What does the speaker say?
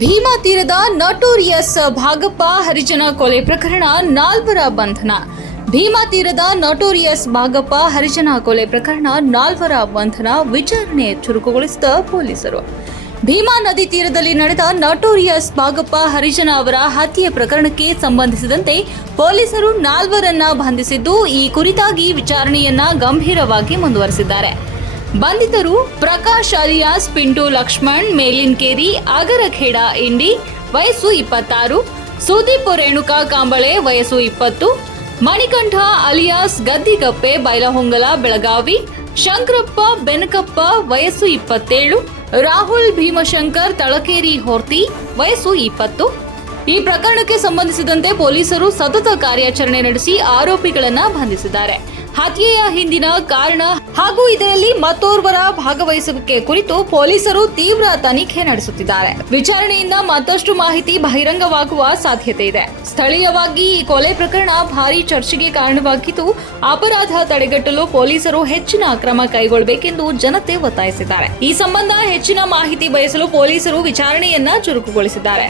ಭೀಮಾ ತೀರದ ನಟೋರಿಯಸ್ ಭಾಗಪ್ಪ ಹರಿಜನ ಕೊಲೆ ಪ್ರಕರಣ ನಾಲ್ವರ ಬಂಧನ. ಭೀಮಾ ತೀರದ ನಟೋರಿಯಸ್ ಭಾಗಪ್ಪ ಹರಿಜನ ಕೊಲೆ ಪ್ರಕರಣ ನಾಲ್ವರ ಬಂಧನ, ವಿಚಾರಣೆ ಚುರುಕುಗೊಳಿಸಿದ ಪೊಲೀಸರು. ಭೀಮಾ ನದಿ ತೀರದಲ್ಲಿ ನಡೆದ ನಟೋರಿಯಸ್ ಭಾಗಪ್ಪ ಹರಿಜನ ಅವರ ಹತ್ಯೆ ಪ್ರಕರಣಕ್ಕೆ ಸಂಬಂಧಿಸಿದಂತೆ ಪೊಲೀಸರು ನಾಲ್ವರನ್ನ ಬಂಧಿಸಿದ್ದು, ಈ ಕುರಿತಾಗಿ ವಿಚಾರಣೆಯನ್ನ ಗಂಭೀರವಾಗಿ ಮುಂದುವರೆಸಿದ್ದಾರೆ. ಬಂಧಿತರು ಪ್ರಕಾಶ್ ಅಲಿಯಾಸ್ ಪಿಂಟು ಲಕ್ಷ್ಮಣ್ ಮೇಲಿನ್ಕೇರಿ ಅಗರಖೇಡ ಇಂಡಿ ವಯಸ್ಸು 26, ಸುದೀಪ್ ರೇಣುಕಾ ಕಾಂಬಳೆ ವಯಸ್ಸು 20, ಮಣಿಕಂಠ ಅಲಿಯಾಸ್ ಗದ್ದಿಗಪ್ಪೆ ಬೈಲಹೊಂಗಲ ಬೆಳಗಾವಿ, ಶಂಕರಪ್ಪ ಬೆನಕಪ್ಪ ವಯಸ್ಸು 27, ರಾಹುಲ್ ಭೀಮಶಂಕರ್ ತಳಕೇರಿ ಹೊರ್ತಿ ವಯಸ್ಸು 20. ಈ ಪ್ರಕರಣಕ್ಕೆ ಸಂಬಂಧಿಸಿದಂತೆ ಪೊಲೀಸರು ಸತತ ಕಾರ್ಯಾಚರಣೆ ನಡೆಸಿ ಆರೋಪಿಗಳನ್ನ ಬಂಧಿಸಿದ್ದಾರೆ. ಹತ್ಯೆಯ ಹಿಂದಿನ ಕಾರಣ ಹಾಗೂ ಇದರಲ್ಲಿ ಮತ್ತೋರ್ವರ ಭಾಗವಹಿಸುವಿಕೆ ಕುರಿತು ಪೊಲೀಸರು ತೀವ್ರ ತನಿಖೆ ನಡೆಸುತ್ತಿದ್ದಾರೆ. ವಿಚಾರಣೆಯಿಂದ ಮತ್ತಷ್ಟು ಮಾಹಿತಿ ಬಹಿರಂಗವಾಗುವ ಸಾಧ್ಯತೆ ಇದೆ. ಸ್ಥಳೀಯವಾಗಿ ಈ ಕೊಲೆ ಪ್ರಕರಣ ಭಾರೀ ಚರ್ಚೆಗೆ ಕಾರಣವಾಗಿದ್ದು, ಅಪರಾಧ ತಡೆಗಟ್ಟಲು ಪೊಲೀಸರು ಹೆಚ್ಚಿನ ಕ್ರಮ ಕೈಗೊಳ್ಳಬೇಕೆಂದು ಜನತೆ ಒತ್ತಾಯಿಸಿದ್ದಾರೆ. ಈ ಸಂಬಂಧ ಹೆಚ್ಚಿನ ಮಾಹಿತಿ ಬಯಸಲು ಪೊಲೀಸರು ವಿಚಾರಣೆಯನ್ನ ಚುರುಕುಗೊಳಿಸಿದ್ದಾರೆ.